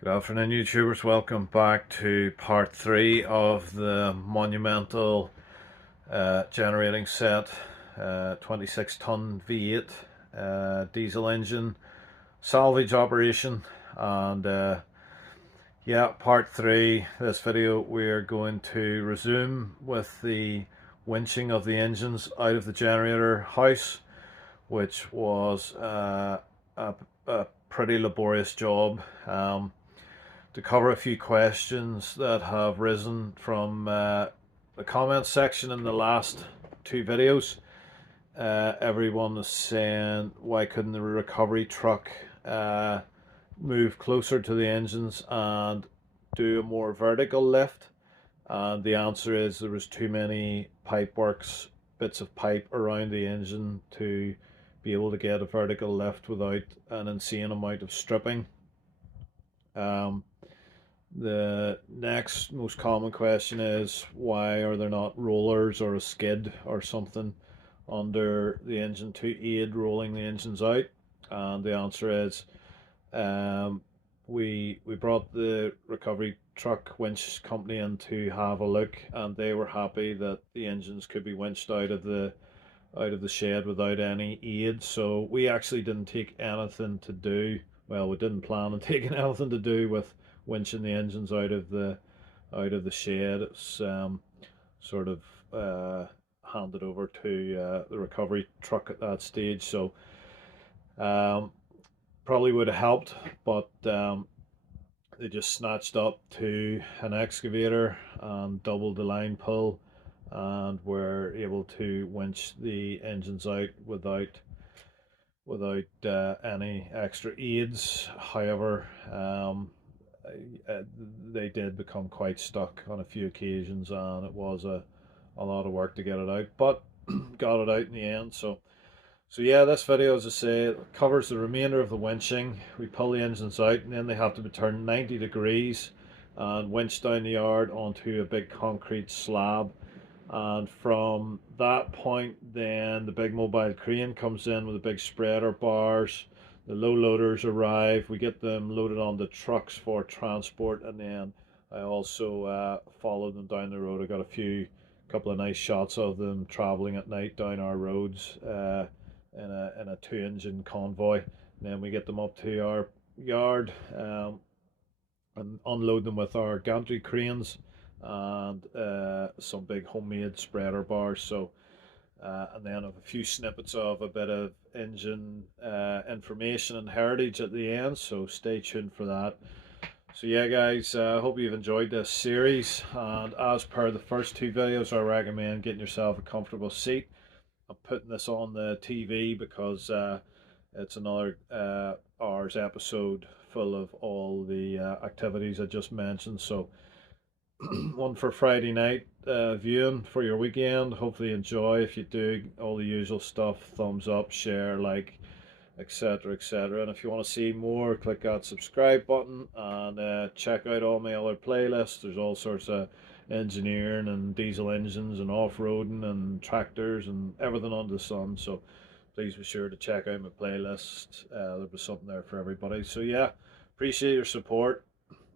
Good afternoon, YouTubers. Welcome back to part 3 of the monumental generating set, 26-ton V8 diesel engine salvage operation. And yeah, part 3. This video we're going to resume with the winching of the engines out of the generator house, which was a pretty laborious job. To cover a few questions that have risen from the comments section in the last 2 videos. Everyone is saying, why couldn't the recovery truck move closer to the engines and do a more vertical lift? And the answer is there was too many pipeworks, bits of pipe around the engine to be able to get a vertical lift without an insane amount of stripping. The next most common question is, why are there not rollers or a skid or something under the engine to aid rolling the engines out? And the answer is, we brought the recovery truck winch company in to have a look, and they were happy that the engines could be winched out of the shed without any aid. So we actually didn't take anything to do, well, we didn't plan on taking anything to do with winching the engines out of the shed. It's sort of handed over to the recovery truck at that stage. So probably would have helped, but they just snatched up to an excavator and doubled the line pull, and were able to winch the engines out without any extra aids. However, they did become quite stuck on a few occasions, and it was a lot of work to get it out, but got it out in the end. So yeah, this video, as I say, covers the remainder of the winching. We pull the engines out, and then they have to be turned 90 degrees and winched down the yard onto a big concrete slab. And from that point, then the big mobile crane comes in with the big spreader bars. The low loaders arrive, we get them loaded on the trucks for transport, and then I also followed them down the road. I got a couple of nice shots of them traveling at night down our roads in a 2-engine convoy. And then we get them up to our yard and unload them with our gantry cranes and some big homemade spreader bars. So and then a few snippets of a bit of engine information and heritage at the end, so stay tuned for that. So yeah, guys, I hope you've enjoyed this series, and as per the first 2 videos, I recommend getting yourself a comfortable seat. I'm putting this on the TV because it's another hour's episode full of all the activities I just mentioned. So one for Friday night viewing for your weekend. Hopefully enjoy. If you do, all the usual stuff: thumbs up, share, like, etc, etc. And if you want to see more, click that subscribe button, and check out all my other playlists. There's all sorts of engineering and diesel engines and off-roading and tractors and everything under the sun, so please be sure to check out my playlist. There'll be something there for everybody. So yeah, appreciate your support.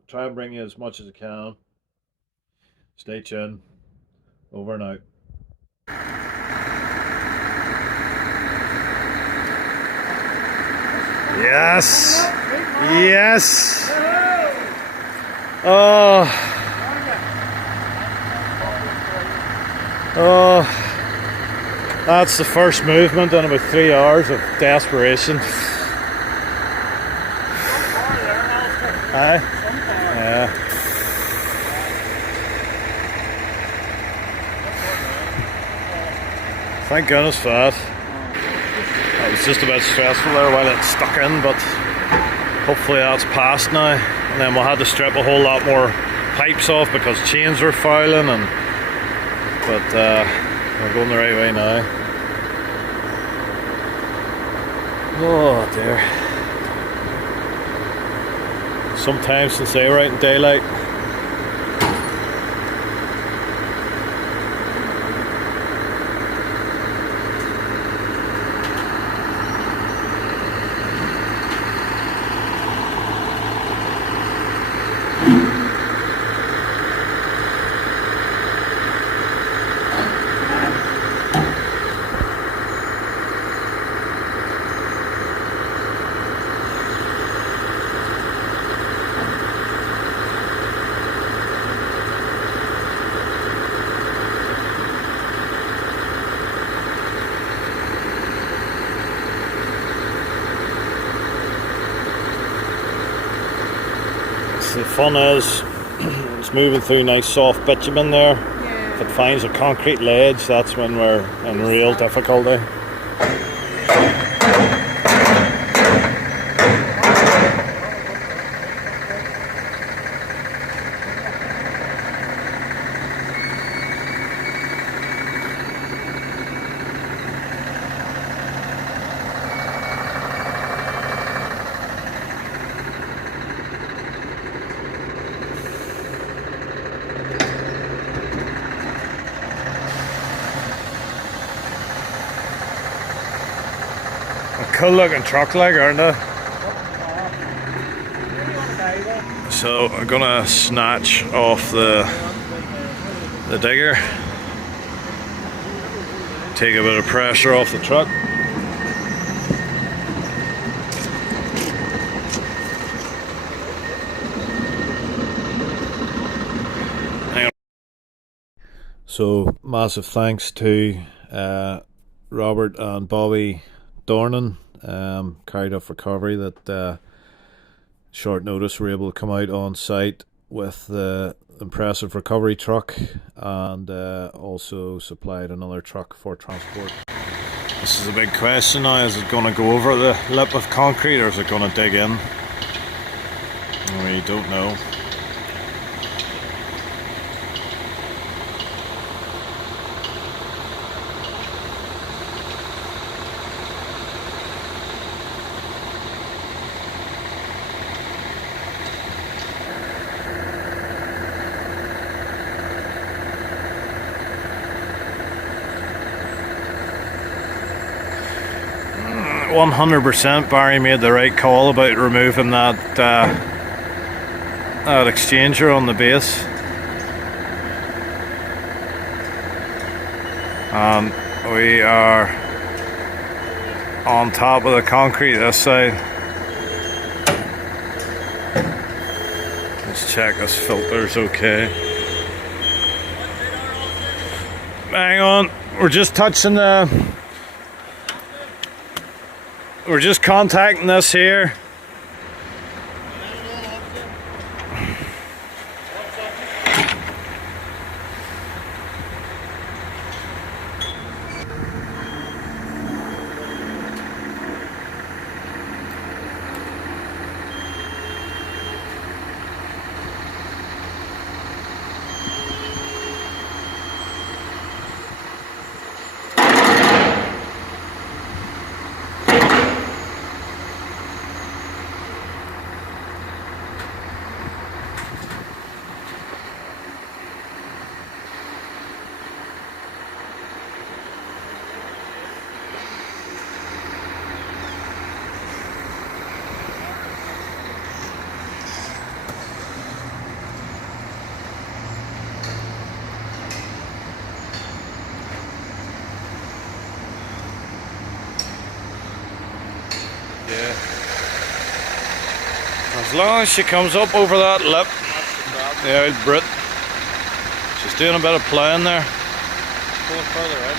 Try and bring you as much as I can. Stay tuned. Over and out. Yes! Yes! Oh! Oh! That's the first movement in about 3 hours of desperation. Aye? Yeah. Thank goodness for that. That was just a bit stressful there while it stuck in, but hopefully that's past now. And then we'll have to strip a whole lot more pipes off because chains were fouling, but we're going the right way now. Oh dear. Sometimes since they were out in daylight. the fun is it's moving through nice soft bitumen there. Yeah. If it finds a concrete ledge, that's when we're in real difficulty. Cool looking truck, like, aren't they? So I'm gonna snatch off the digger, take a bit of pressure off the truck. So massive thanks to Robert and Bobby Dornan, carried off recovery, that short notice were able to come out on site with the impressive recovery truck, and also supplied another truck for transport. This is a big question now. Is it going to go over the lip of concrete, or is it going to dig in? We don't know. 100% Barry made the right call about removing that that exchanger on the base. And we are on top of the concrete this side. Let's check this filter's okay. Hang on, we're just touching the... We're just contacting this here. Yeah. As long as she comes up over that lip, the old Brit. She's doing a bit of ploughing there. Pull it further in.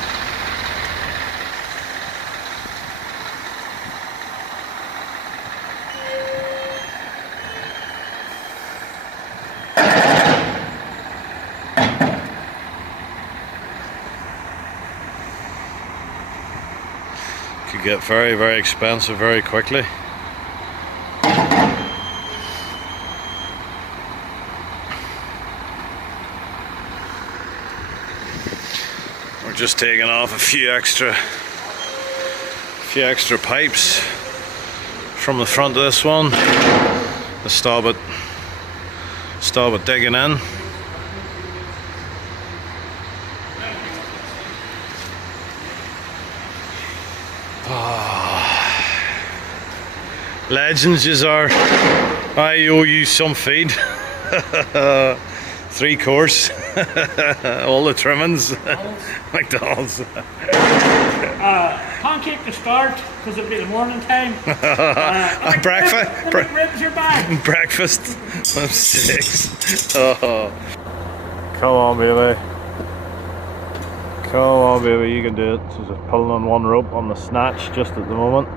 Could get very, very expensive very quickly. We're just taking off a few extra pipes from the front of this one to stop it digging in. Legends is our... I owe you some feed. 3 course. All the trimmings. McDonald's. Pancake to start, because it'll be the morning time. Breakfast. Ribs are back. Breakfast. Steaks. Oh. Come on, baby. Come on, baby, you can do it. So just pulling on one rope on the snatch just at the moment.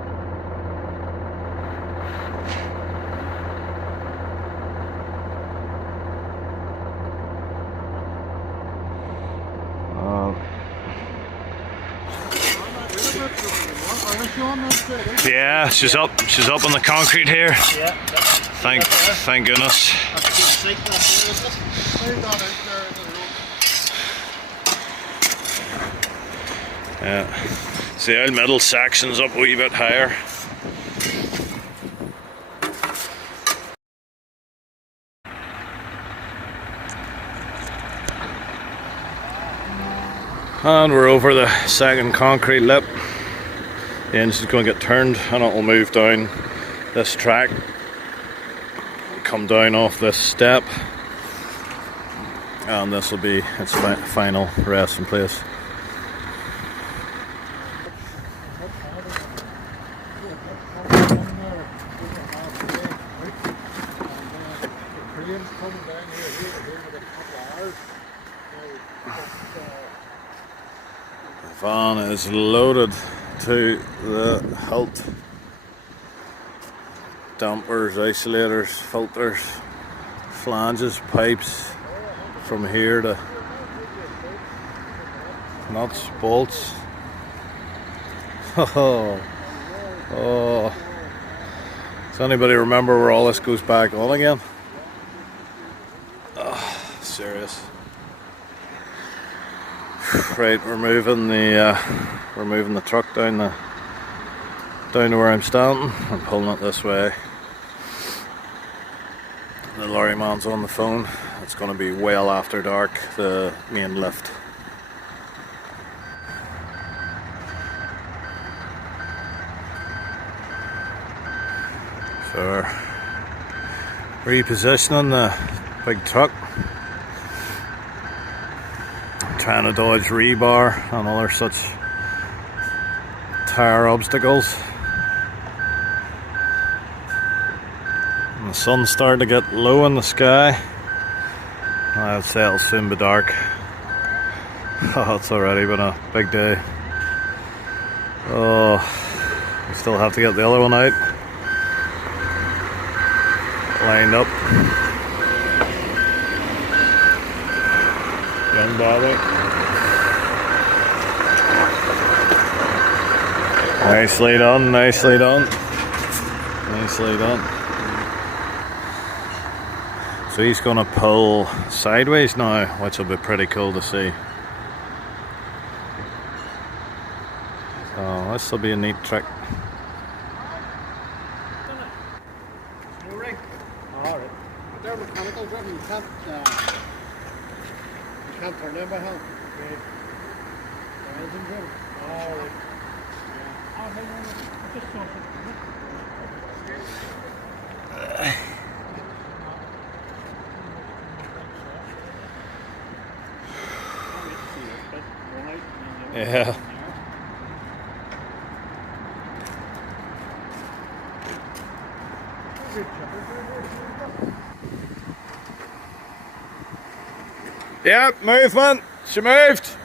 Yeah, she's up on the concrete here. Yeah. Thank goodness. Yeah. See, the old middle section's up a wee bit higher. And we're over the second concrete lip. The engine's going to get turned and it will move down this track, come down off this step, and this will be its final resting place. The van is loaded to the hilt. Dampers, isolators, filters, flanges, pipes from here to nuts, bolts. Oh. Does anybody remember where all this goes back on again? Oh, serious. Right, we're moving the truck down to where I'm standing. I'm pulling it this way. The lorry man's on the phone. It's going to be well after dark, the main lift. So we're repositioning the big truck, trying to dodge rebar and other such tire obstacles. And the sun's starting to get low in the sky. I'd say it'll soon be dark. Oh, it's already been a big day. Oh, we still have to get the other one out, lined up. Young Bobby. Nicely done, nicely done. Nicely done. So he's going to pull sideways now, which will be pretty cool to see. So this will be a neat trick. Alright. They're mechanical driven, you can't turn them by hand. Engine driven. Alright. Yeah. Yep, movement. She moved.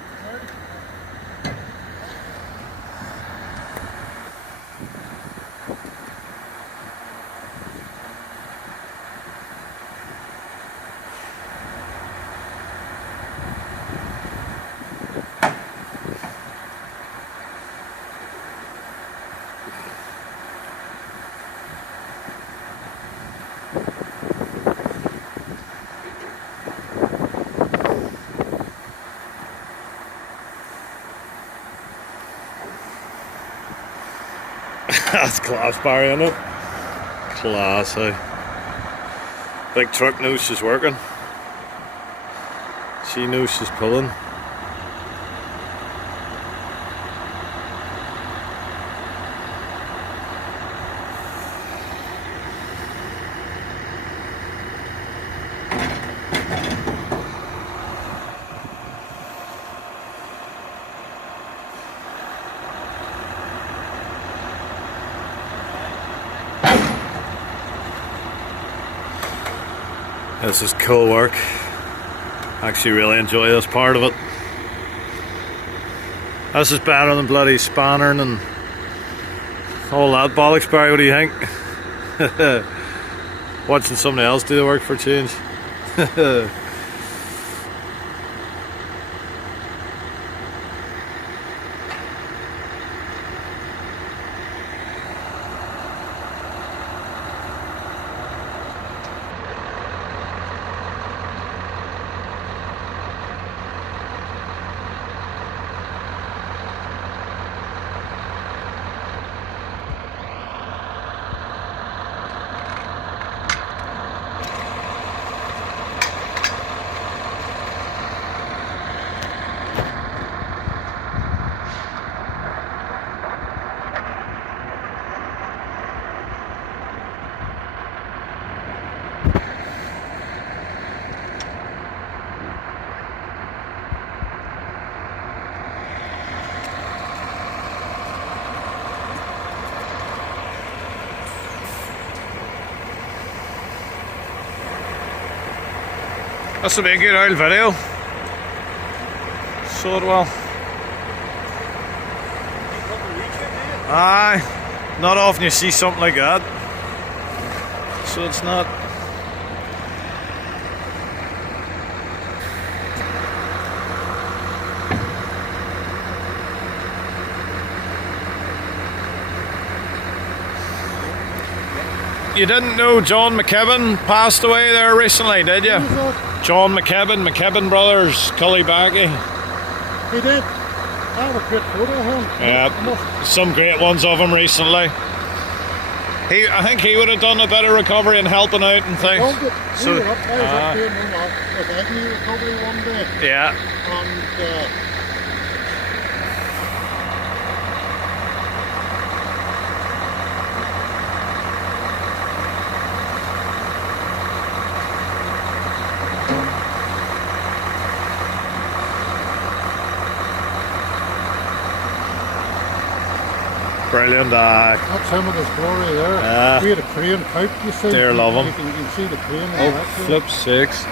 That's class, Barry, isn't it? Classy. Big truck knows she's working. She knows she's pulling. This is cool work. I actually really enjoy this part of it. This is better than bloody spannering and all that bollocks, Barry. What do you think? Watching somebody else do the work for a change. This will be a good old video. So it will. Aye, not often you see something like that. So it's not. You didn't know John McKibben passed away there recently, did you? John McKibben Brothers, Cullibackie. He did. I have a great photo of him. Yeah, some great ones of him recently. I think he would have done a bit of recovery and helping out and things. I was up doing with Agnew recovery one day. Yeah. And Brilliant, that's him with his glory there. We had a crane out, you see. Dear love him. You can see the crane. Oh, flip 6.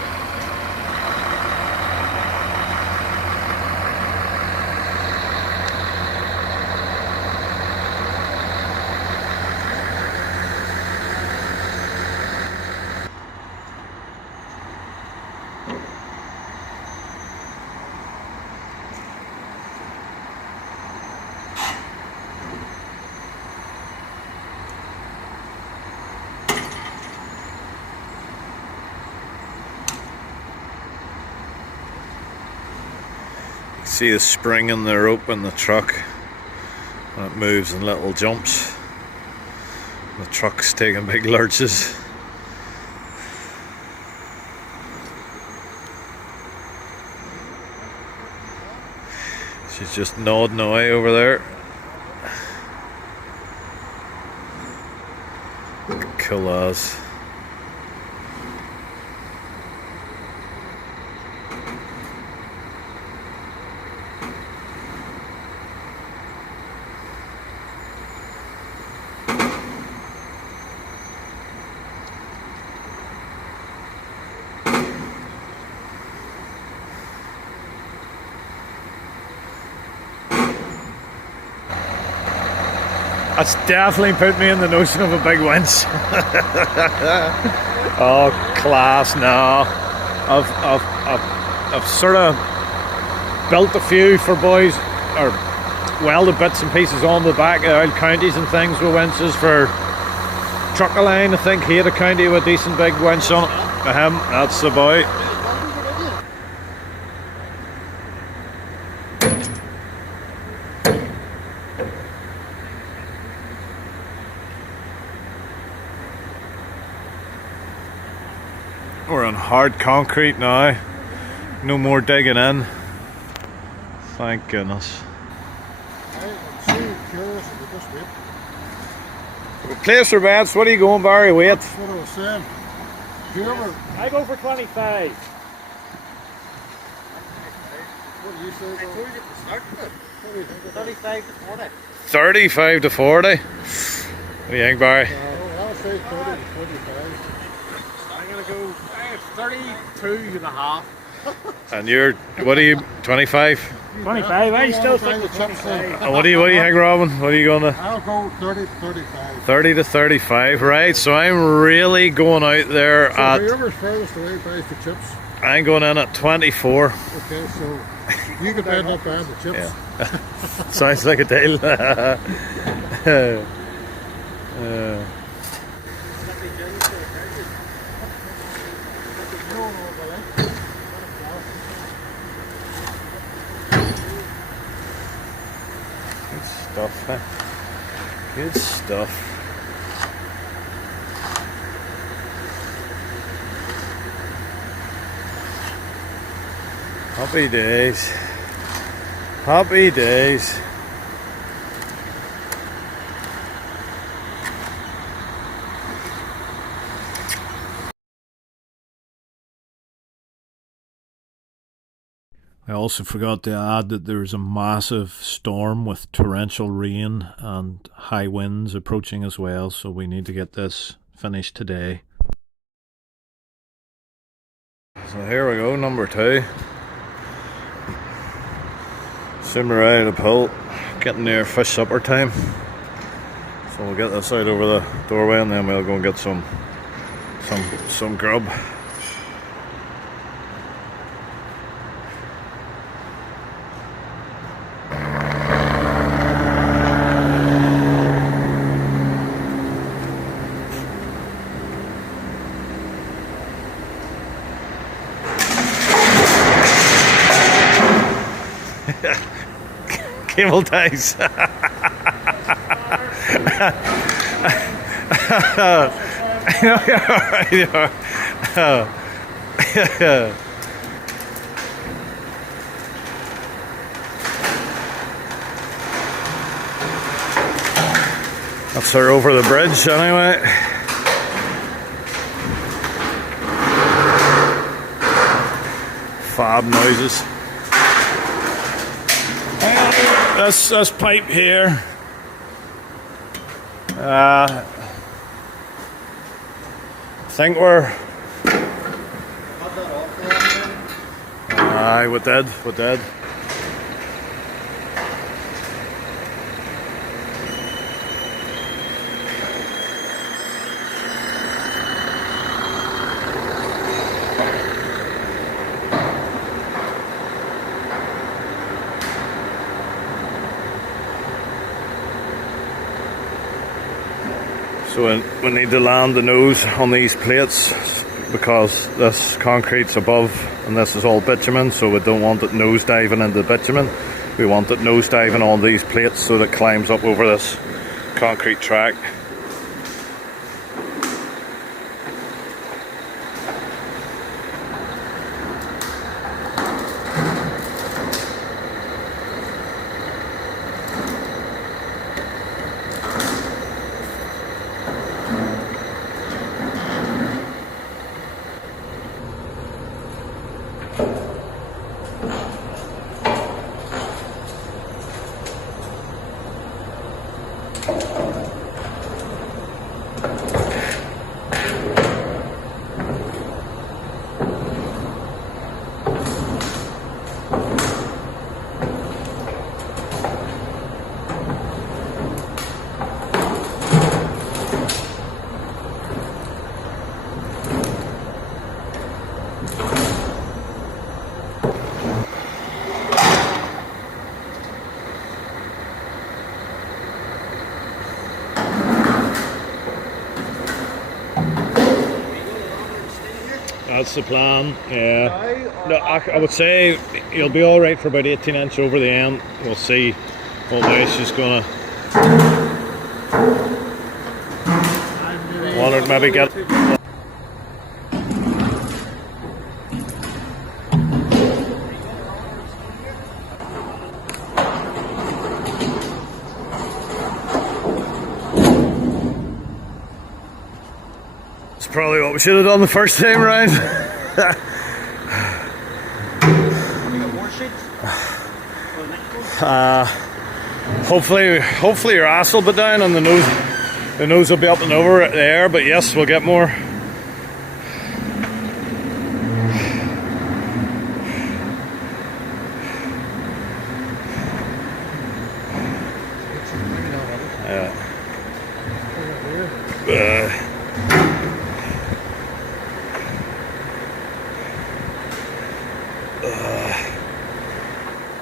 See the spring in the rope in the truck, and it moves in little jumps. The truck's taking big lurches. She's just nodding away over there. Cool as. That's definitely put me in the notion of a big winch. Oh, class! No, I've sort of built a few for boys, or welded bits and pieces on the back of old counties and things with winches for trucker line. I think he had a county with a decent big winch on it. For him, that's the boy. We're on hard concrete now. No more digging in. Thank goodness. I'm so curious about this weight. Place for bets. What are you going, Barry? Weight? That's what I was saying. Do you ever... I go for 25. What do you say? I told you at the start of it. 35 to 40. 35 to 40. What do you think, Barry? I'll say 30 to 45. I'm going to go 32 and a half. And you're, what are you, 25? 25, I still think the 25. And what do you think, Robin? What are you going to? I'll go 30 to 35. 30 to 35, right? So I'm really going out there So at, whoever's furthest away buys the chips. I'm going in at 24. Okay, so you could end up buying the chips. Yeah. Sounds like a deal. Good stuff, huh? Good stuff. Happy days. Happy days. I also forgot to add that there's a massive storm with torrential rain and high winds approaching as well, so we need to get this finished today. So here we go, number 2. Soon we're ready to pull. Getting near fish supper time. So we'll get this out over the doorway and then we'll go and get some grub. Cable ties. That's her over the bridge anyway. Fab noises. This pipe here. I think we're. Aye, we did. So we need to land the nose on these plates because this concrete's above and this is all bitumen, so we don't want it nose diving into the bitumen. We want it nose diving on these plates so that it climbs up over this concrete track. That's the plan, yeah. No, I would say you'll be alright for about 18 inch over the end. We'll see what way she's gonna. Want to maybe get. Probably what we should have done the first time round. Hopefully your ass will be down and the nose will be up and over there, but yes, we'll get more.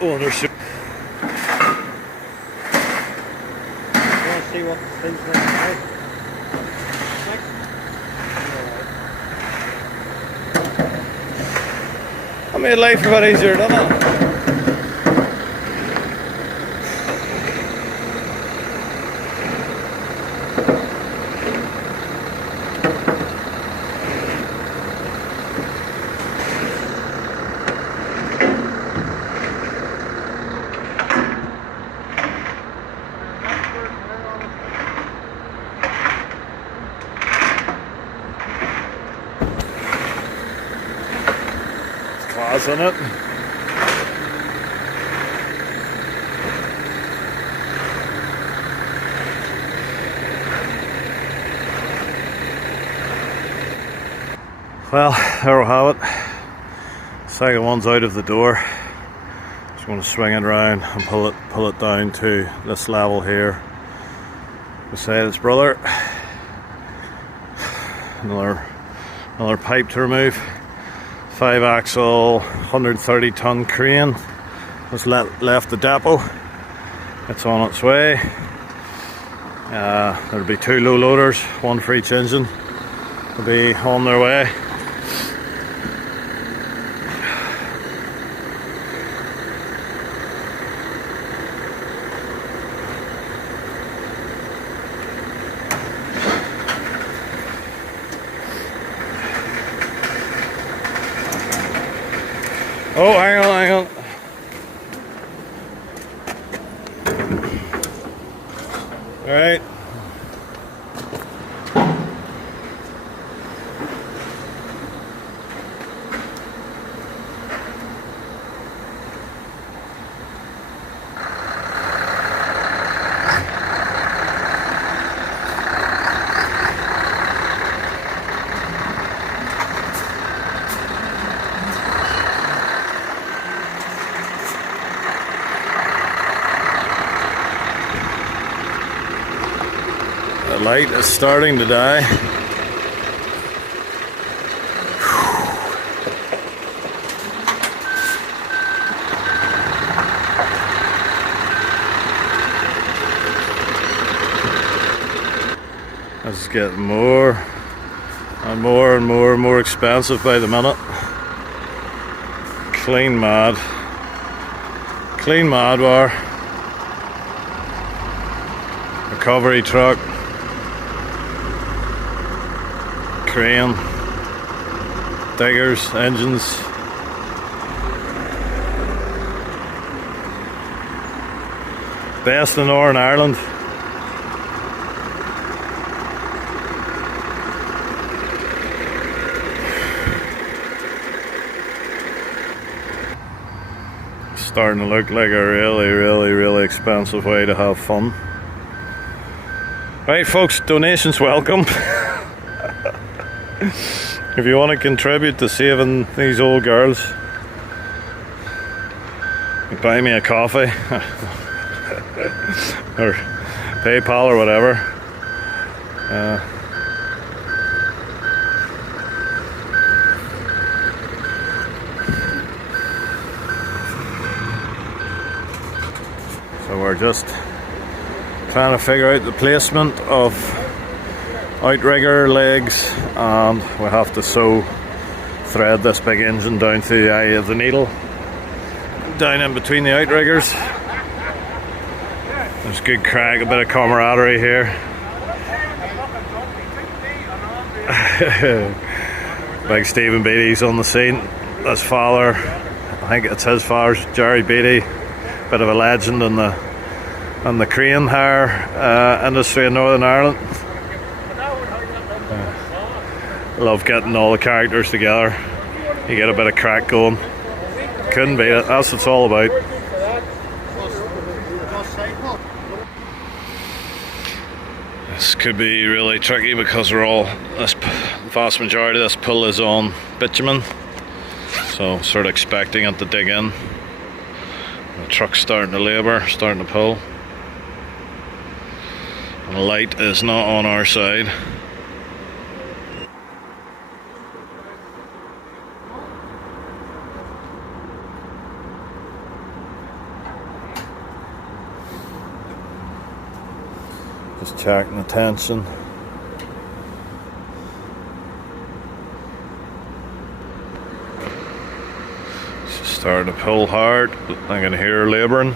Oh, there's some. Let's see what things like that. I made life a bit easier, doesn't it? Class in it. Well, there we have it. Second one's out of the door. Just going to swing it around and pull it down to this level here beside its brother. Another pipe to remove. 5-axle 130-ton crane has left the depot. It's on its way. There'll be 2 low loaders, 1 for each engine. They'll be on their way. Oh, hang on. All right. The light is starting to die. This is getting more and more expensive by the minute. Clean mad war. Recovery truck. Crane, diggers, engines. Best in Northern Ireland. Starting to look like a really expensive way to have fun. Right folks, donations welcome. If you want to contribute to saving these old girls, you buy me a coffee or PayPal or whatever. So we're just trying to figure out the placement of outrigger legs, and we have to thread this big engine down through the eye of the needle, down in between the outriggers. There's good crack, a bit of camaraderie here. Big Stephen Beattie's on the scene. His father, I think it's his father's Jerry Beattie, bit of a legend in the crane hire industry in Northern Ireland. Love getting all the characters together. You get a bit of crack going. Couldn't beat it. That's what it's all about. This could be really tricky because this vast majority of this pull is on bitumen. So sort of expecting it to dig in. The truck's starting to labour, starting to pull. And the light is not on our side. Just checking the tension. She's starting to pull hard. I can hear her labouring.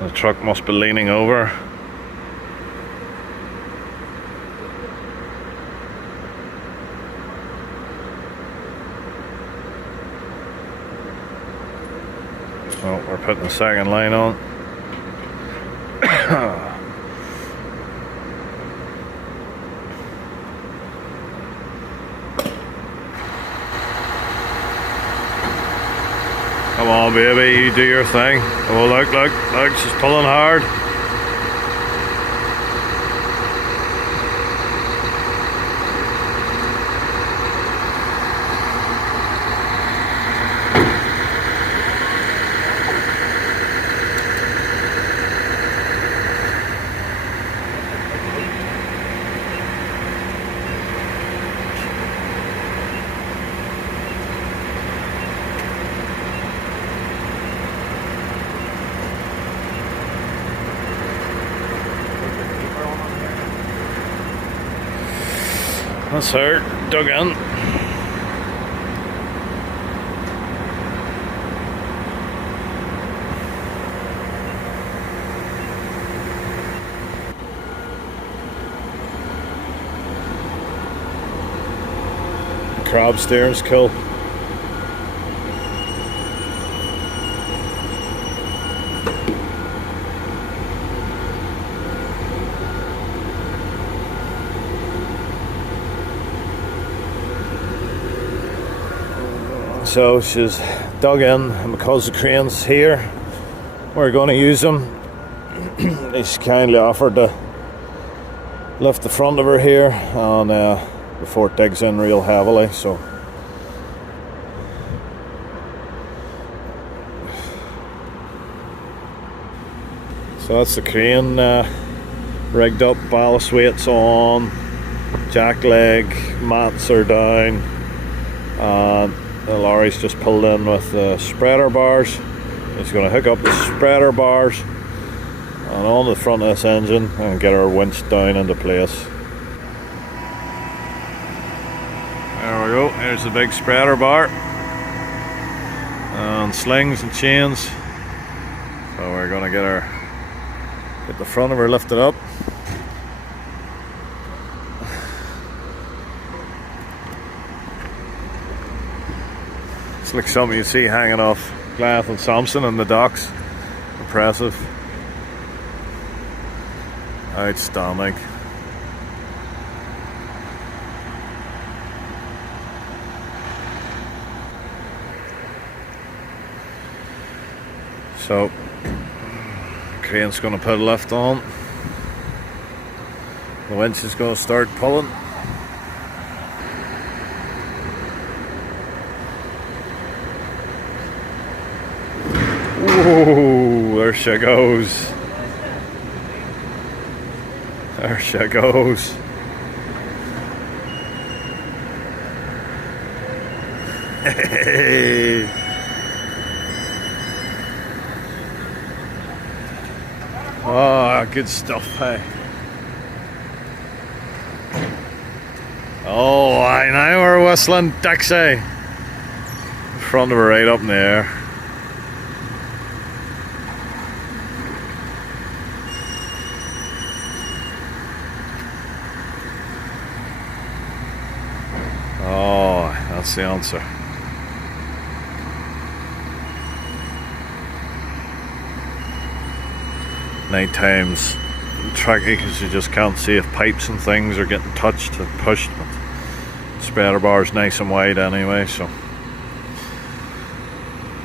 The truck must be leaning over. So we're putting the second line on. Come on baby, you do your thing. Oh look, she's pulling hard. That's her dug in. Crab steering's cool. So she's dug in, and because the crane's here, we're going to use them. He's kindly offered to lift the front of her here, and before it digs in real heavily. So that's the crane rigged up, ballast weights on, jack leg, mats are down, and the lorry's just pulled in with the spreader bars. He's going to hook up the spreader bars and on the front of this engine and get our winch down into place. There we go, here's the big spreader bar and slings and chains. So we're going to get the front of her lifted up. It's like something you see hanging off Goliath and Thompson in the docks. Impressive. Outstanding. So, crane's going to put a lift on. The winch is going to start pulling. Whoa, there she goes. There she goes. Hey. Oh, good stuff, hey. Oh, I now we're whistling Dixie. Front of her right up in the air. Oh, that's the answer. Night times tricky because you just can't see if pipes and things are getting touched and pushed, but the spreader bar is nice and wide anyway, so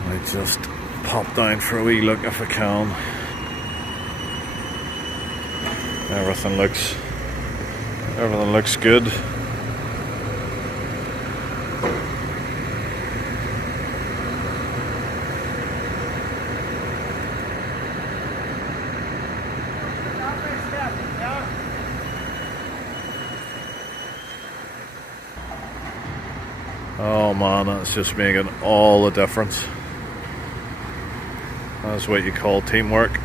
I just pop down for a wee look if I can. Everything looks good. Oh man, that's just making all the difference. That's what you call teamwork.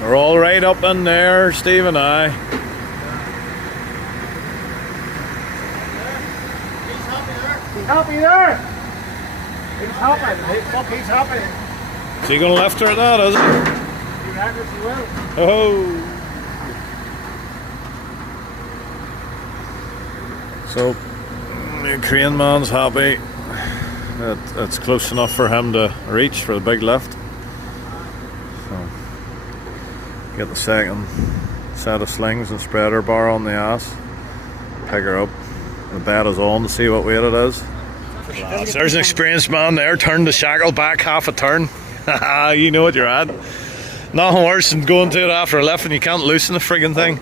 We're all right up in there, Steve and I. He's happy there. He's happy. He's happy. Is he going to lift her at that, is he? You reckon he will? Oh. So, the crane man's happy. It's close enough for him to reach for the big lift. So, get the second set of slings and spreader bar on the ass. Pick her up. The bed is on to see what weight it is. There's an experienced man there. Turn the shackle back half a turn. You know what you're at. Nothing worse than going to it after a lift and you can't loosen the friggin' thing.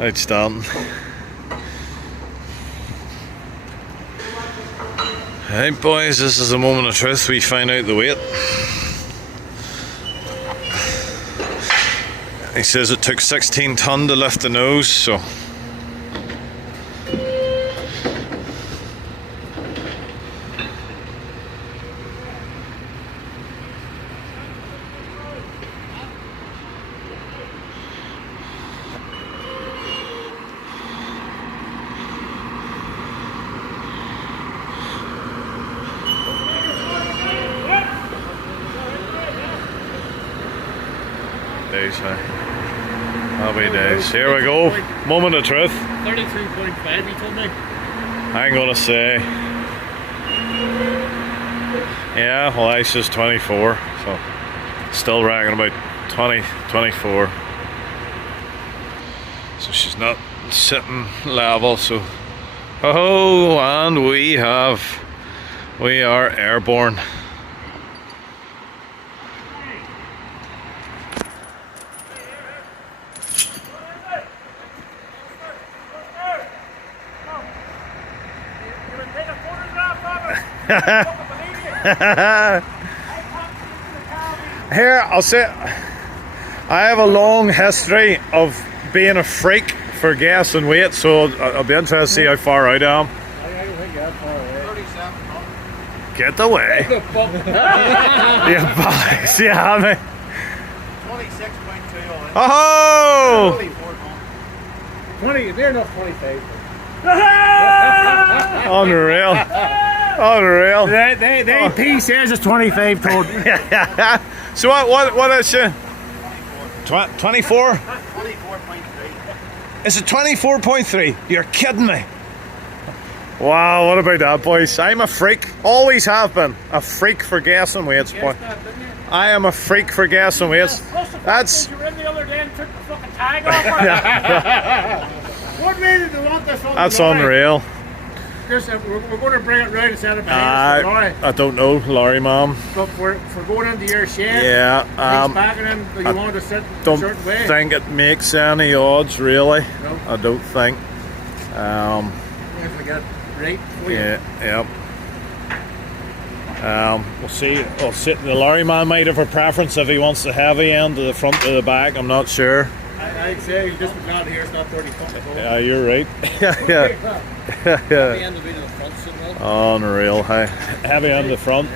Outstanding. Right boys, this is a moment of truth. We find out the weight. He says it took 16 ton to lift the nose, so days, happy days. Here we go, moment of truth. 33.5 he told me. I'm gonna say, yeah, well, ice is 24, so still reckon about 20, 24. So she's not sitting level, so oh, and we are airborne. Here, I'll say, I have a long history of being a freak for gas and weight, so I'll be interested to see how far out I am. I don't think you're that far away. 37 Get away. Yeah, boys, you have me. 26.2 Oh! 20, they're not 25. Unreal. Unreal. The AP says it's 25 told. So what is it? 24? 24.3. Is it 24.3? You're kidding me. Wow, what about that, boys? I'm a freak. Always have been. A freak for gas and weights, boy. I am a freak for gas and weights. That's... You were in the other day and took the fucking tag off. What reason do you want this on? That's unreal. Just, we're going to bring it round and set it behind us. I don't know, Larry, ma'am. But for going into your shed, Yeah, backing in, you want to sit a don't certain way. think it makes any odds, really. No. I don't think. If we get it right for you. Yeah, yep. We'll see. I'll sit. The Larry man might have a preference if he wants the heavy end to the front or the back. I'm not sure. I'd say you just got here, it's not 30 fucking gold. Yeah, you're right. Yeah. Unreal. Hey. Heavy on the front.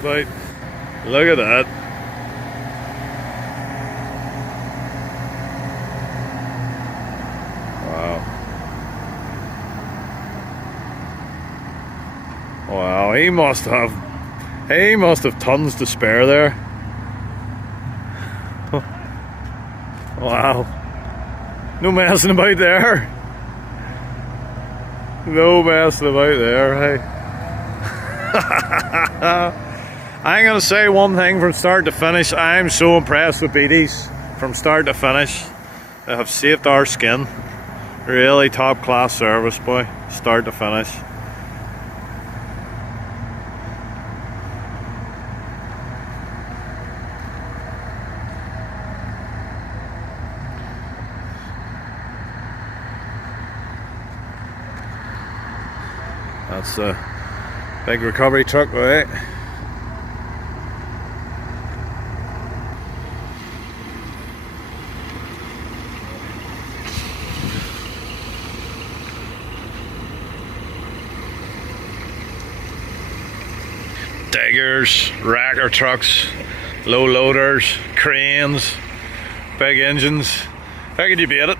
But look at that. Wow. Wow, he must have tons to spare there. Wow. No messing about there. No messing about there, hey. I'm going to say one thing from start to finish. I'm so impressed with BDs from start to finish. They have saved our skin. Really top class service, boy. Start to finish. That's a big recovery truck, right? Diggers, racker trucks, low loaders, cranes, big engines. How could you beat it?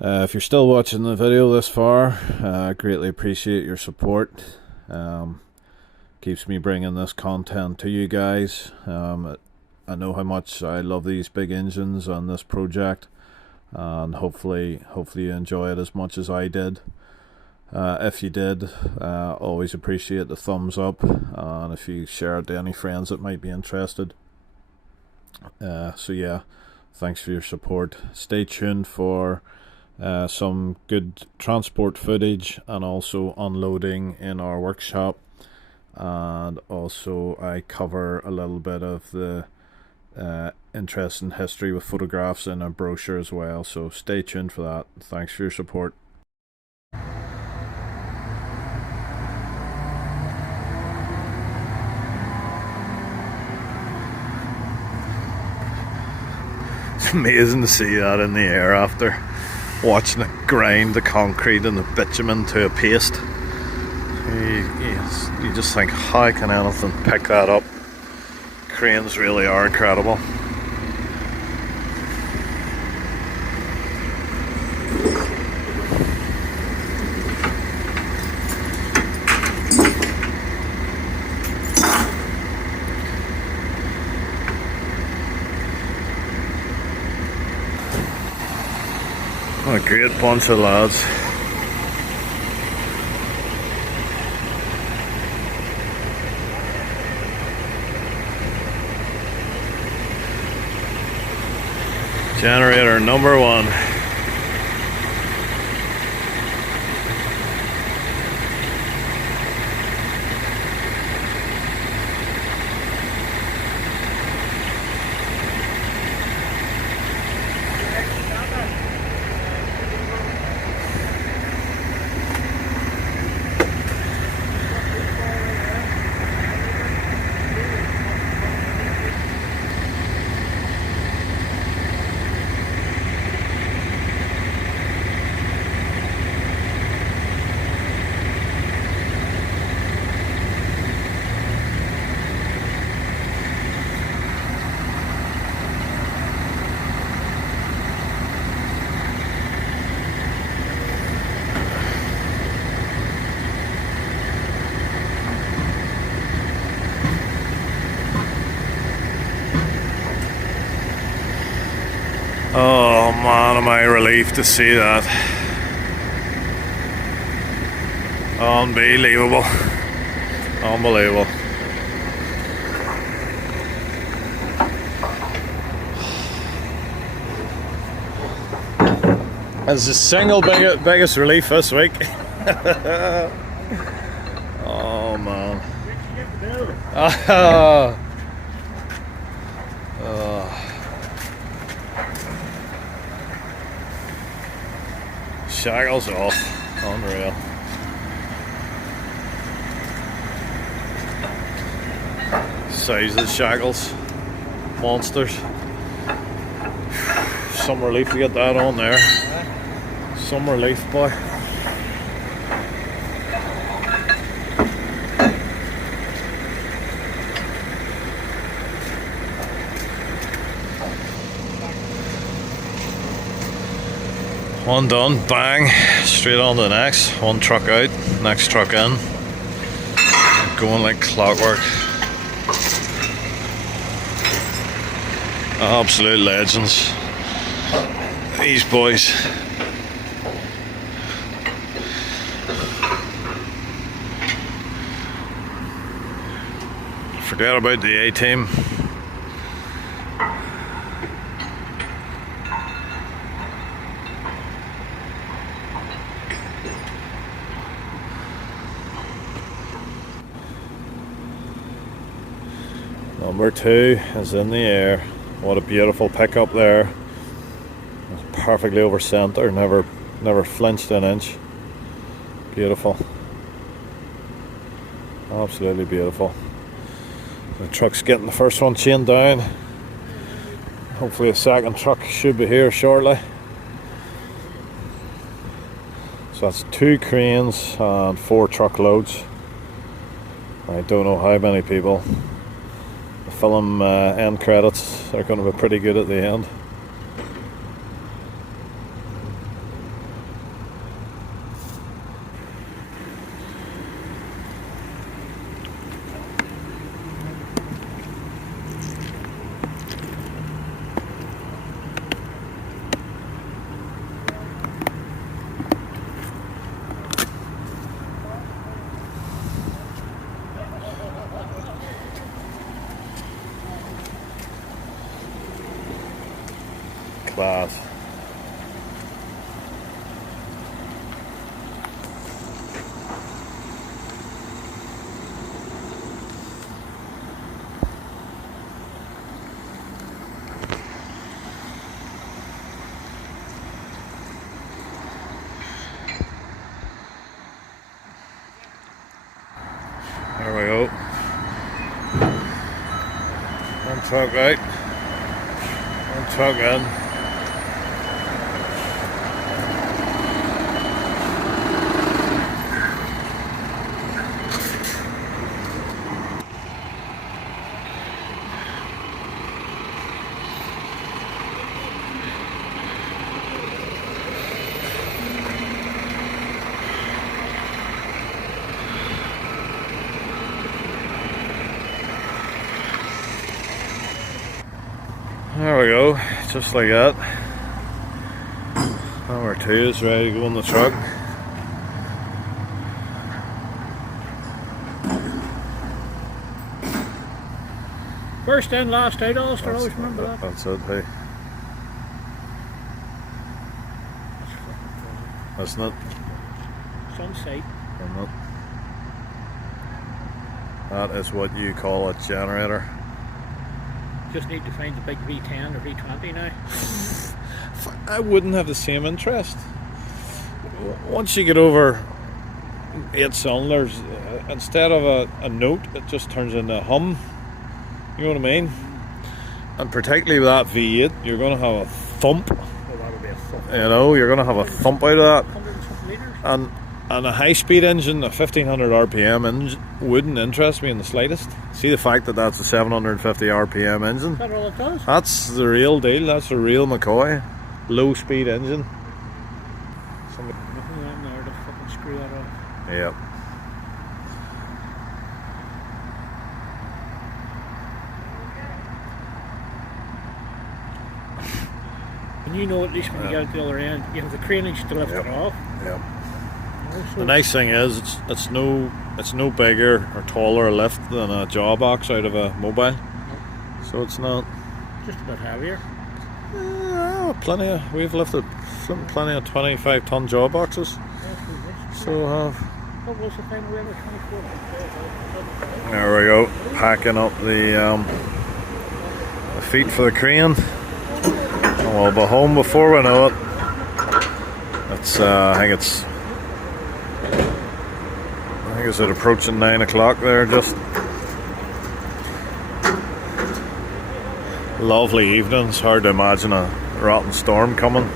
If you're still watching the video this far, I greatly appreciate your support. Keeps me bringing this content to you guys. I know how much I love these big engines on this project, and hopefully you enjoy it as much as I did. If you did, always appreciate the thumbs up, and if you share it to any friends that might be interested. So yeah, thanks for your support. Stay tuned for some good transport footage, and also unloading in our workshop, and also I cover a little bit of the interesting history with photographs in a brochure as well, so stay tuned for that. Thanks for your support. It's amazing to see that in the air after watching it grind the concrete and the bitumen to a paste. You just think, how can anything pick that up? Cranes really are incredible. What a great bunch of lads. Generator number 1. Oh man, am I relieved to see that. Unbelievable. Unbelievable. That's the single biggest relief this week. Oh man. Shackles off. Unreal. Size of the shackles. Monsters. Some relief to get that on there. Some relief, boy. One done, bang, straight on to the next. One truck out, next truck in. Going like clockwork. Absolute legends. These boys. Forget about the A-team. Number 2 is in the air. What a beautiful pickup there. Perfectly over center, never flinched an inch. Beautiful. Absolutely beautiful. The truck's getting the first one chained down. Hopefully a second truck should be here shortly. So that's 2 cranes and 4 truckloads. I don't know how many people. The film end credits are going to be pretty good at the end. class. There we go. One truck out, one truck in. There we go, just like that. Number 2 is ready to go on the truck. First in, last out, Alistair, always remember that. That's it, hey. Isn't it? It's on site. Isn't it? That is what you call a generator. Just need to find the big V10 or V20 now. I wouldn't have the same interest. Once you get over 8 cylinders, instead of a note, it just turns into a hum. You know what I mean? And particularly with that V8, you're going to have a thump. Well, that'll be a thump. You know, you're going to have a thump out of that. 100 and something litres. And a high-speed engine, a 1500 RPM engine, wouldn't interest me in the slightest. See the fact that that's a 750 RPM engine? Is that all it does? That's the real deal. That's the real McCoy. Low-speed engine. Nothing on there to fucking screw that off. Yep. And you know at least when you get at the other end, you have the craneage to lift it off. Yep. Also, The nice thing is it's no bigger or taller a lift than a jaw box out of a mobile. So it's not just a bit heavier. we've lifted plenty of 25-ton jaw boxes. So What was the final weight of 24? there we go, packing up the feet for the crane. And we'll be home before we know it. I think it's at approaching 9 o'clock there. Just lovely evening. It's hard to imagine a rotten storm coming.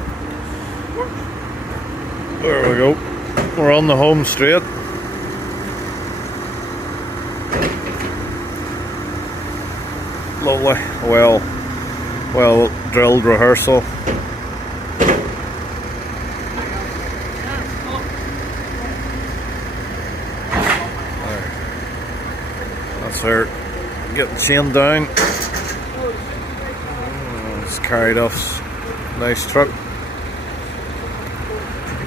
There we go. We're on the home straight. Lovely. Well drilled rehearsal. That's her getting chained down. It's carried off. Nice truck.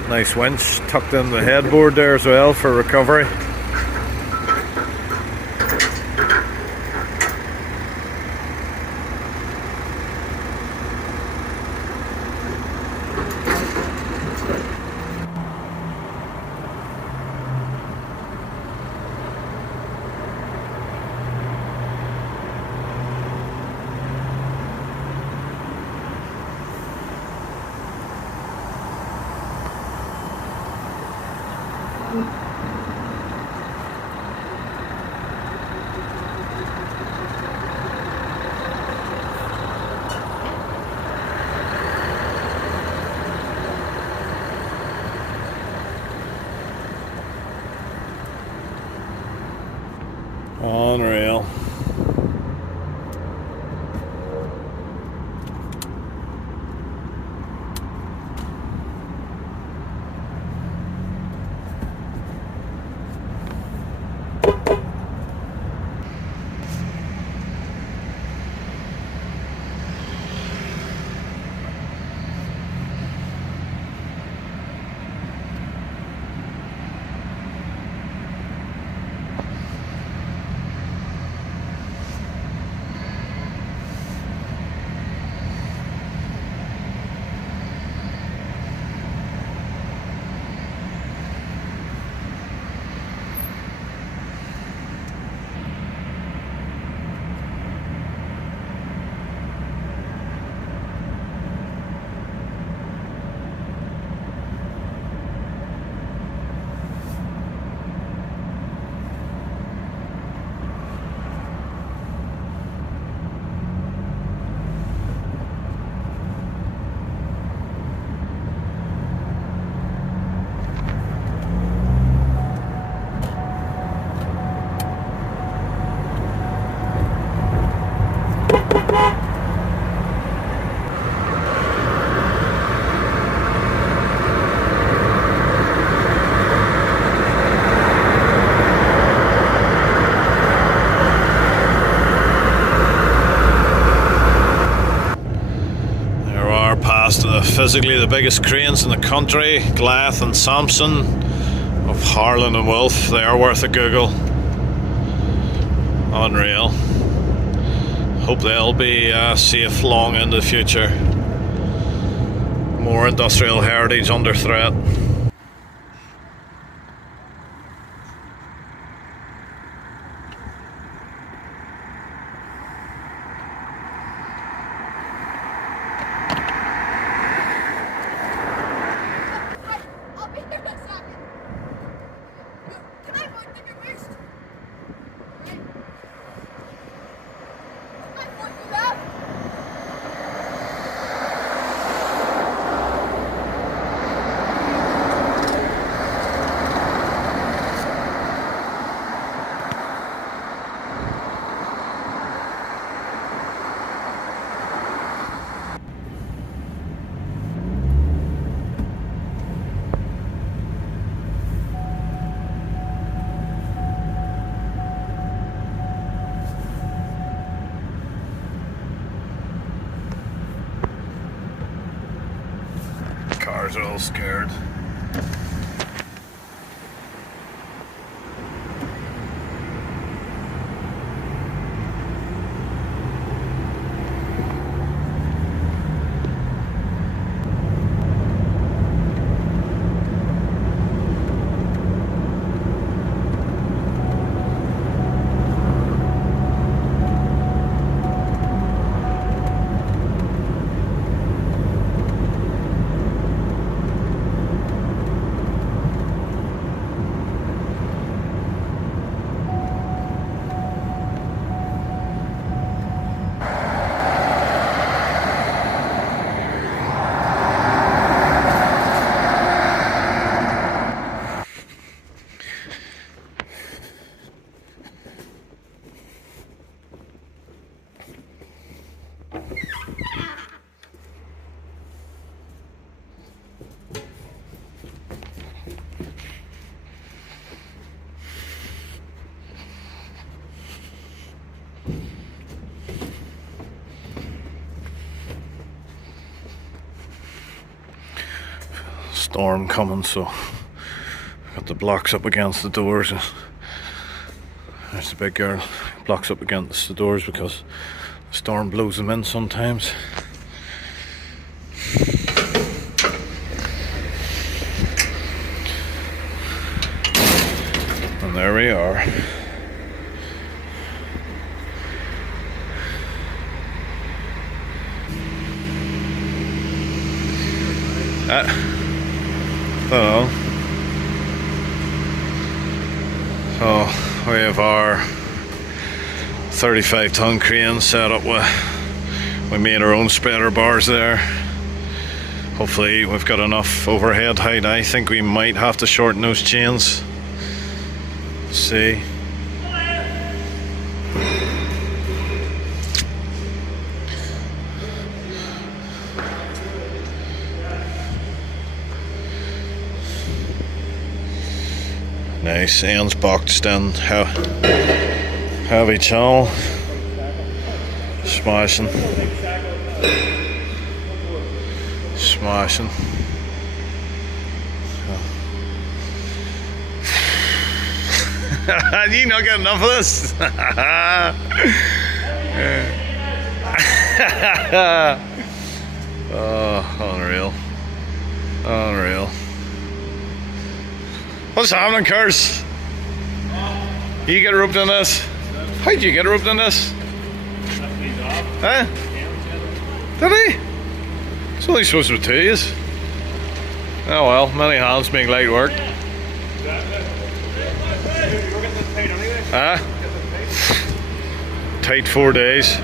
Nice winch tucked in the headboard there as well for recovery. Unreal. last of physically the biggest cranes in the country, Goliath and Samson of Harland and Wolff. They are worth a Google. Unreal. Hope they'll be safe long into the future. More industrial heritage under threat. Cars are all scared. Storm coming, so got the blocks up against the doors. There's the big girl, blocks up against the doors because the storm blows them in sometimes. And there we are. So we have our 35-ton crane set up with, we made our own spreader bars there. Hopefully we've got enough overhead height. I think we might have to shorten those chains. Let's see. Nice, ends boxed in, heavy channel, smashing. Do you not get enough of this? Oh, unreal. What's happening, Curse? You get roped in this? How'd you get roped in this? Huh? Did he? It's only supposed to be 2 years. Oh well, many hands make light work. Huh? Tight 4 days.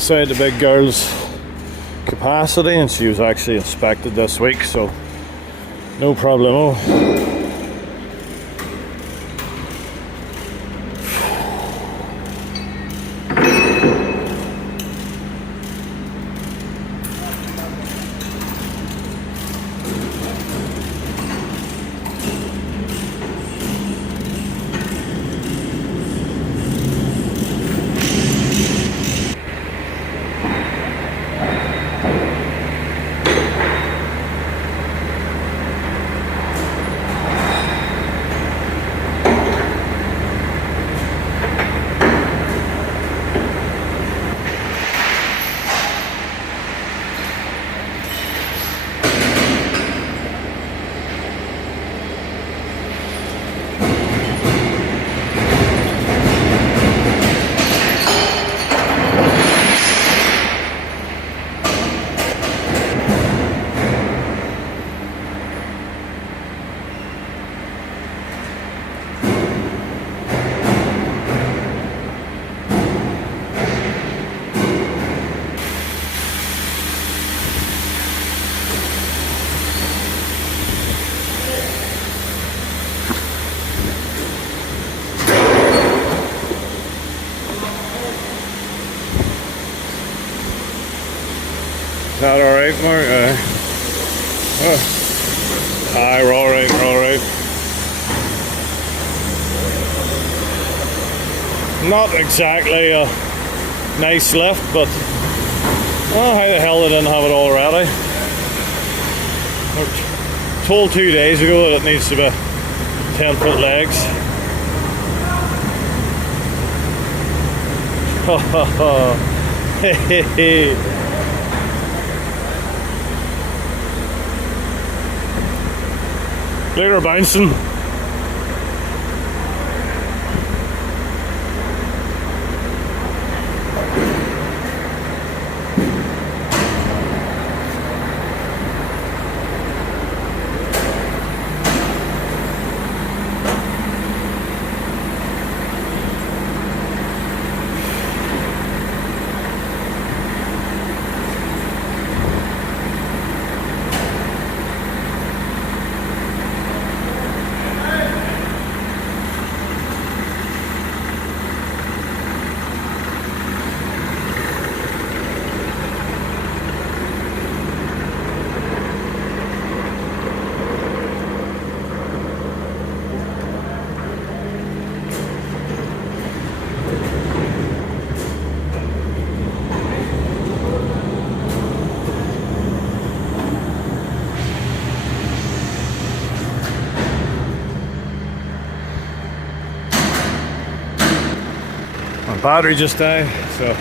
inside the big girl's capacity, and she was actually inspected this week, so no problemo. Is that alright, Mark? Aye, we're alright, we're alright. Not exactly a nice lift, but oh, how the hell they didn't have it all ready? We're told 2 days ago that it needs to be 10-foot legs. Ha ha ha. Hehehe. Later bouncing. Battery just died, so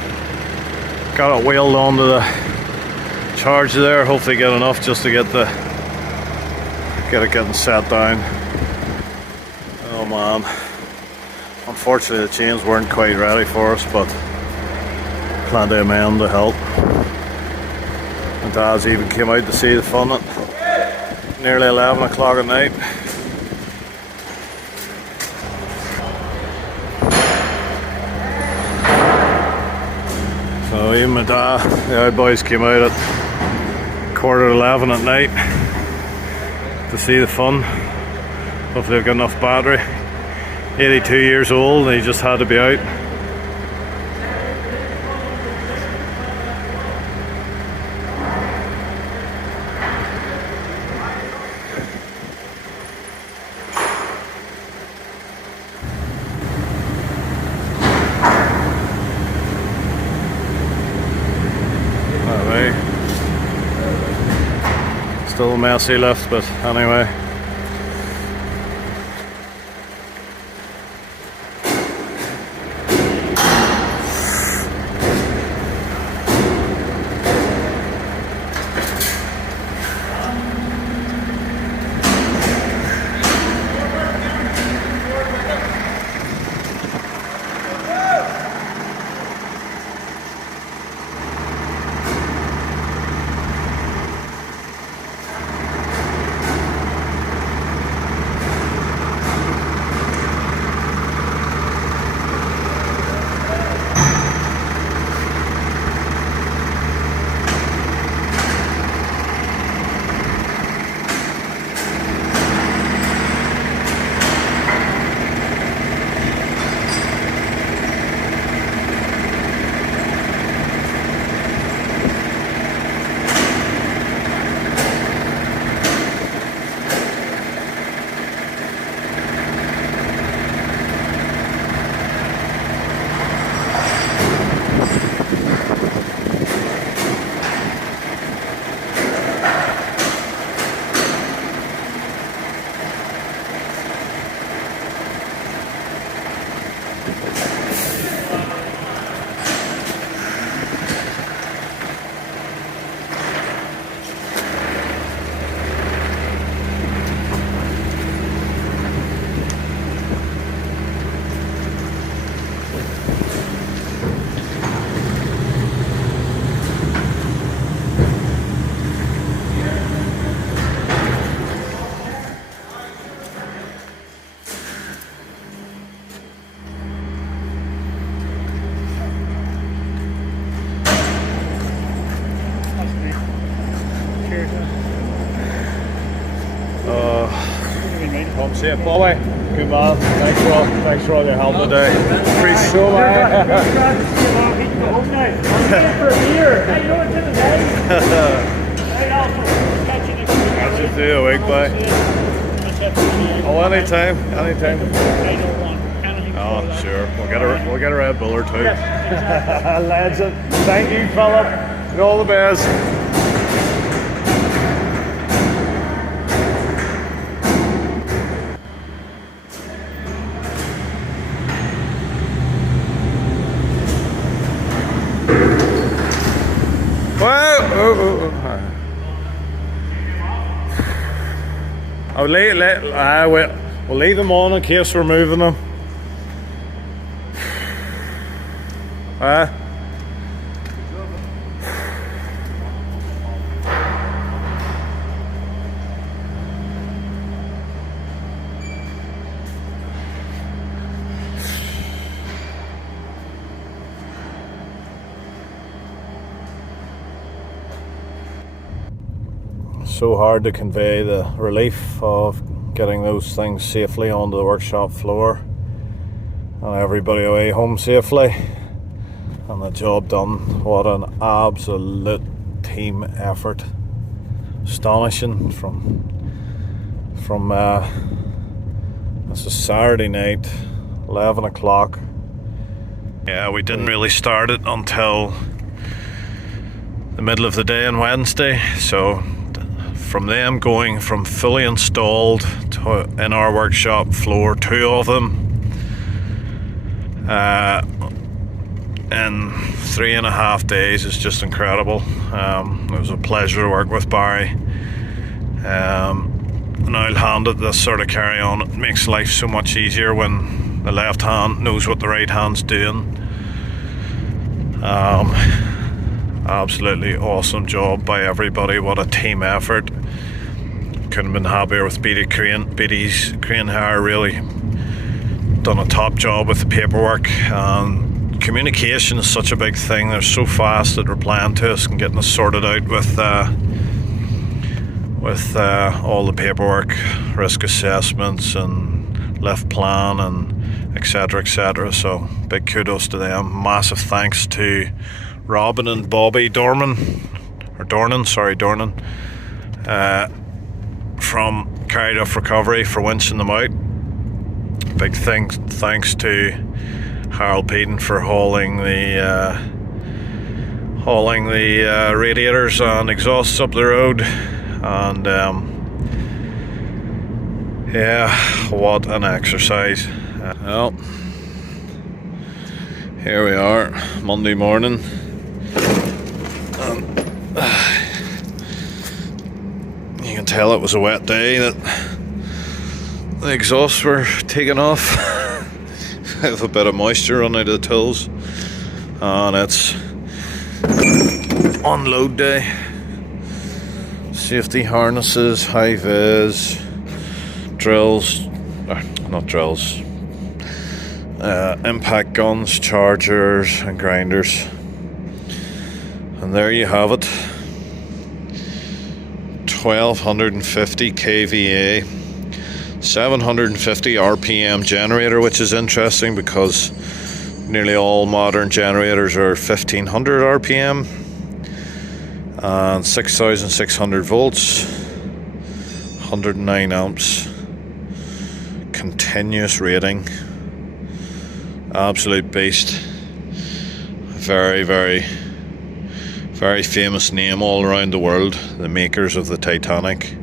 got it wheeled onto the charger there. Hopefully get enough just to get it getting set down. Oh man, unfortunately the chains weren't quite ready for us, but plan to amend to help. My dad's even came out to see the fun at nearly 11 o'clock at night. So even my dad, the old boys came out at 11:15 at night to see the fun. Hopefully they've got enough battery. 82 years old and he just had to be out. Still a messy lift, but anyway. Come see it, Bobby. Good man. Thanks for all your help today. Appreciate so much. Catch you through a week, bye. Oh, anytime. Oh, sure. We'll get a Red Bull or two. Legend. Thank you, Philip. And all the best. We'll leave them on in case we're moving them. So hard to convey the relief of getting those things safely onto the workshop floor and everybody away home safely and the job done. What an absolute team effort. Astonishing from this is Saturday night, 11 o'clock. Yeah, we didn't really start it until the middle of the day on Wednesday, so from them going from fully installed to in our workshop floor, 2 of them in 3.5 days is just incredible. It was a pleasure to work with Barry, and I'll hand it this sort of carry on. It makes life so much easier when the left hand knows what the right hand's doing. Absolutely awesome job by everybody. What a team effort. Couldn't have been happier with BD's crane hire. Really done a top job with the paperwork, and communication is such a big thing. They're so fast at replying to us and getting us sorted out with all the paperwork, risk assessments and lift plan and etc. So big kudos to them. Massive thanks to Robin and Bobby Dornan, from Carried Off Recovery for winching them out. Big thanks to Harold Peden for hauling the radiators and exhausts up the road. And yeah, what an exercise. Well, here we are, Monday morning. You can tell it was a wet day, that the exhausts were taken off with a bit of moisture on out of the tools, and it's unload day. Safety harnesses, high vis, drills, not drills, impact guns, chargers and grinders. And there you have it, 1250 kVA, 750 RPM generator, which is interesting because nearly all modern generators are 1500 RPM, and 6600 volts, 109 amps, continuous rating. Absolute beast. Very, very, very famous name all around the world, the makers of the Titanic.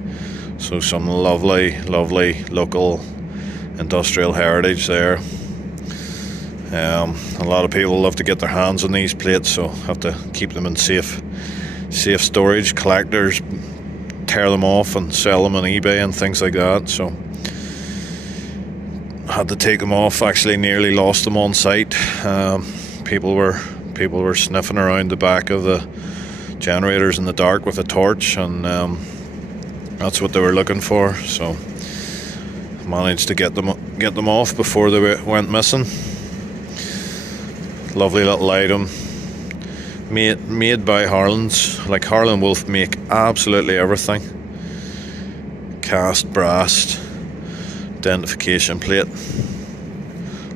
So some lovely local industrial heritage there. A lot of people love to get their hands on these plates, so have to keep them in safe storage. Collectors tear them off and sell them on eBay and things like that, so had to take them off. Actually nearly lost them on site. People were sniffing around the back of the generators in the dark with a torch, and that's what they were looking for, so managed to get them off before they went missing. Lovely little item. made by Harlands. Like Harland and Wolff make absolutely everything. Cast brass identification plate.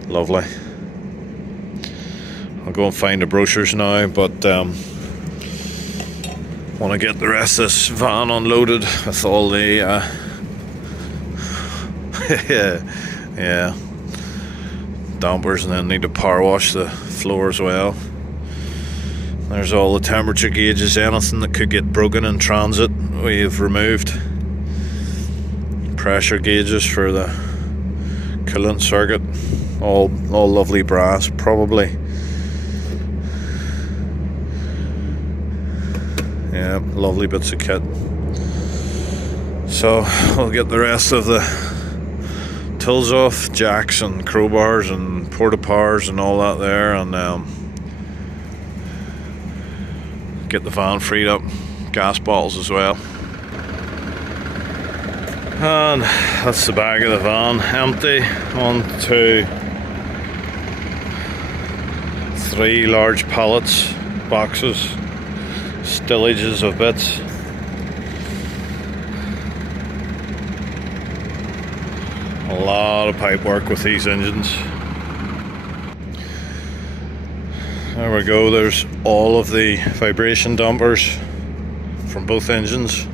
Lovely. I'll go and find the brochures now, but want to get the rest of this van unloaded with all the yeah, dampers, and then need to power wash the floor as well. There's all the temperature gauges, anything that could get broken in transit we've removed. Pressure gauges for the coolant circuit, all lovely brass, probably. Yeah, lovely bits of kit. So we'll get the rest of the tools off, jacks and crowbars and porta-powers and all that there, and get the van freed up, gas bottles as well. And that's the back of the van, empty. 1, 2, 3 large pallets, boxes, stillages of bits. A lot of pipe work with these engines. There we go, there's all of the vibration dampers from both engines.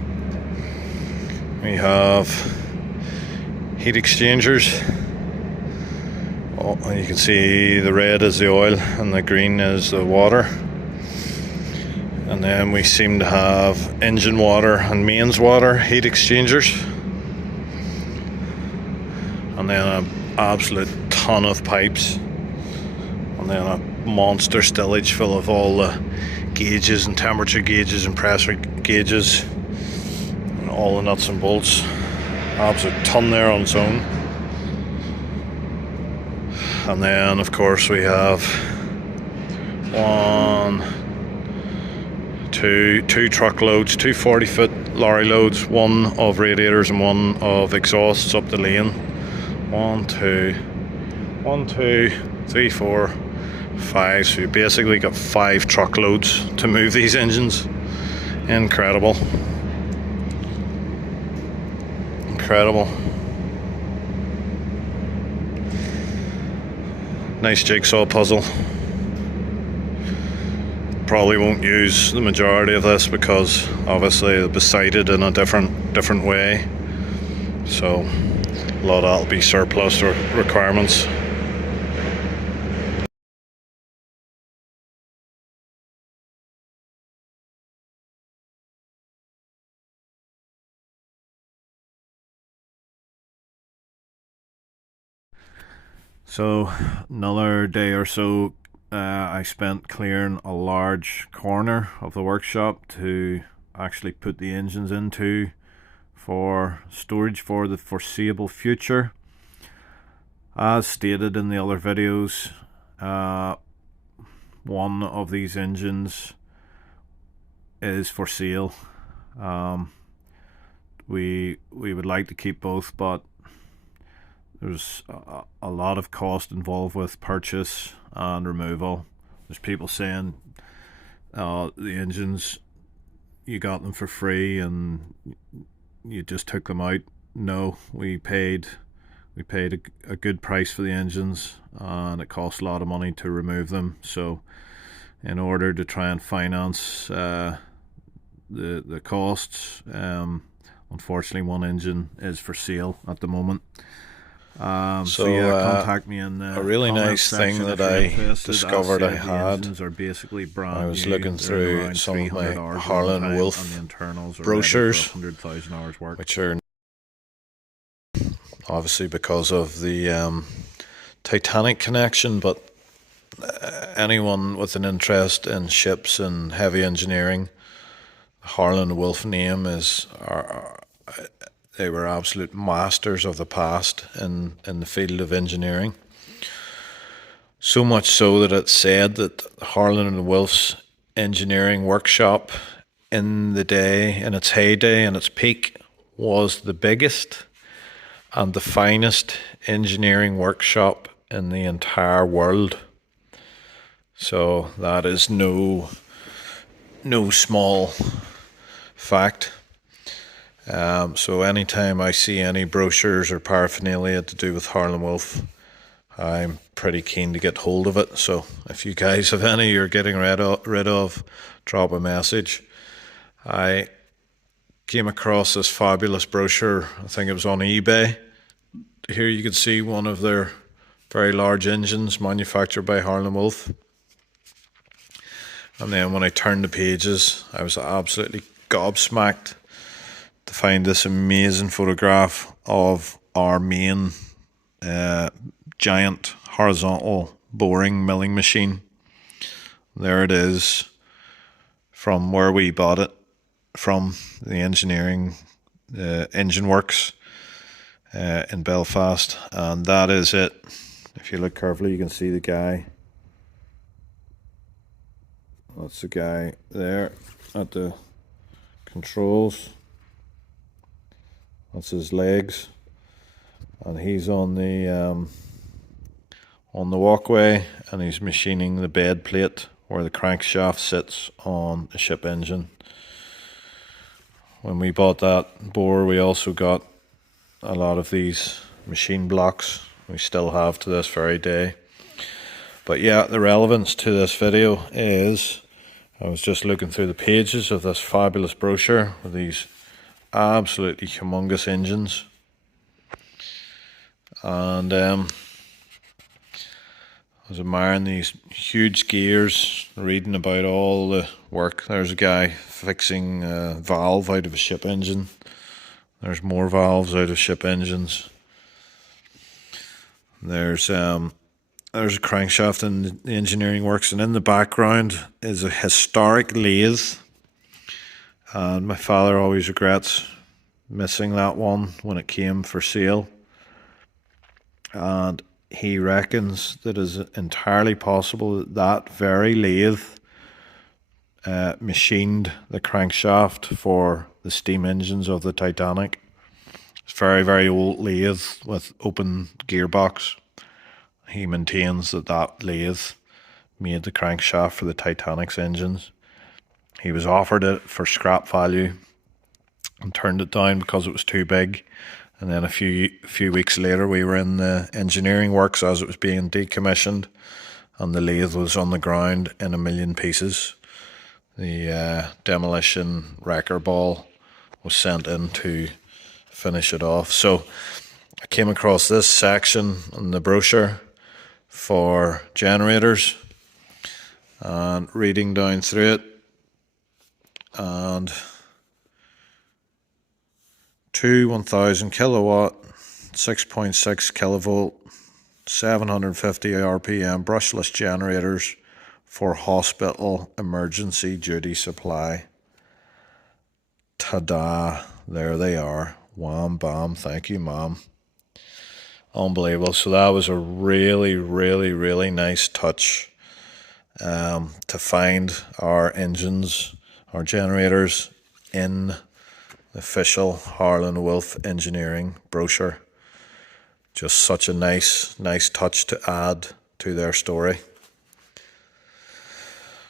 We have heat exchangers. Oh, you can see the red is the oil and the green is the water. And then we seem to have engine water and mains water heat exchangers. And then an absolute ton of pipes. And then a monster stillage full of all the gauges and temperature gauges and pressure gauges. And all the nuts and bolts. Absolute ton there on its own. And then of course we have two truckloads, 2 40-foot lorry loads, one of radiators and one of exhausts up the lane. 1, 2, 3, 4, 5. So you basically got 5 truckloads to move these engines. Incredible. Incredible. Nice jigsaw puzzle. Probably won't use the majority of this because obviously it'll be sighted in a different way. So a lot of that'll be surplus requirements. So another day or so I spent clearing a large corner of the workshop to actually put the engines into for storage for the foreseeable future. As stated in the other videos, one of these engines is for sale. We would like to keep both, but there's a lot of cost involved with purchase and removal. There's people saying the engines, you got them for free and you just took them out. No, we paid a good price for the engines, and it cost a lot of money to remove them. So in order to try and finance the costs, unfortunately one engine is for sale at the moment. So yeah, contact me in the a really nice thing that I discovered I had. Are basically brand I was new. looking They're through around some of 300 my hours Harland and runtime, Wolff and the internals are brochures, ready for 100,000 hours work. which are obviously because of the Titanic connection, but anyone with an interest in ships and heavy engineering, Harland and Wolff name is they were absolute masters of the past in the field of engineering. So much so that it's said that Harland and Wolff's engineering workshop in its heyday and its peak was the biggest and the finest engineering workshop in the entire world. So that is no no small fact. So anytime I see any brochures or paraphernalia to do with Harland and Wolff, I'm pretty keen to get hold of it. So if you guys have any you're getting rid of, drop a message. I came across this fabulous brochure. I think it was on eBay. Here you can see one of their very large engines manufactured by Harland and Wolff. And then when I turned the pages, I was absolutely gobsmacked to find this amazing photograph of our main giant horizontal boring milling machine. There it is, from where we bought it from, the engineering engine works in Belfast. And that is it. If you look carefully, you can see the guy. That's the guy there at the controls. That's his legs, and he's on the walkway, and he's machining the bed plate where the crankshaft sits on the ship engine. When we bought that bore, we also got a lot of these machine blocks. We still have to this very day. But yeah, the relevance to this video is, I was just looking through the pages of this fabulous brochure with these absolutely humongous engines, and I was admiring these huge gears, reading about all the work. There's a guy fixing a valve out of a ship engine. There's more valves out of ship engines. There's a crankshaft in the engineering works, and in the background is a historic lathe. And my father always regrets missing that one when it came for sale. And he reckons that it is entirely possible that that very lathe machined the crankshaft for the steam engines of the Titanic. It's a very, very old lathe with open gearbox. He maintains that that lathe made the crankshaft for the Titanic's engines. He was offered it for scrap value and turned it down because it was too big. And then a few weeks later, we were in the engineering works as it was being decommissioned, and the lathe was on the ground in a million pieces. The demolition wrecker ball was sent in to finish it off. So I came across this section in the brochure for generators, and reading down through it, and two 1000 kilowatt, 6.6 kilovolt, 750 RPM brushless generators for hospital emergency duty supply. Ta-da, there they are. Wham bam, thank you mom. Unbelievable. So that was a really, really, really nice touch to find our engines, our generators in the official Harland and Wolff engineering brochure. Just such a nice touch to add to their story.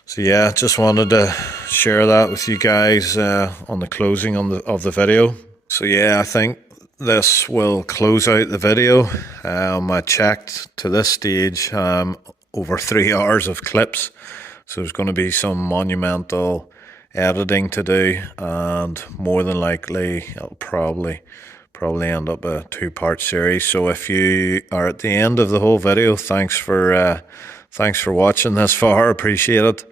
So yeah, just wanted to share that with you guys on the closing of the video. So yeah, I think this will close out the video. I checked to this stage over 3 hours of clips, so there's going to be some monumental editing to do, and more than likely it'll probably end up a 2-part series. So if you are at the end of the whole video, thanks for watching this far, appreciate it.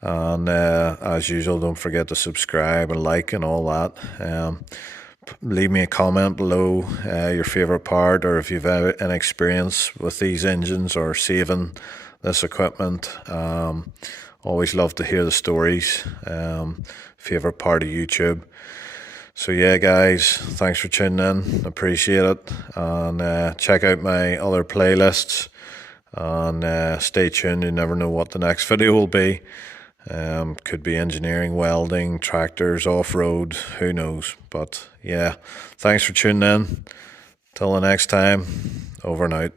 And as usual, don't forget to subscribe and like and all that. Leave me a comment below your favorite part, or if you've had an experience with these engines or saving this equipment. Always love to hear the stories. Favorite part of YouTube. So yeah guys, thanks for tuning in, appreciate it, and check out my other playlists, and stay tuned. You never know what the next video will be. Could be engineering, welding, tractors, off-road, who knows. But yeah, thanks for tuning in. Till the next time, over and out.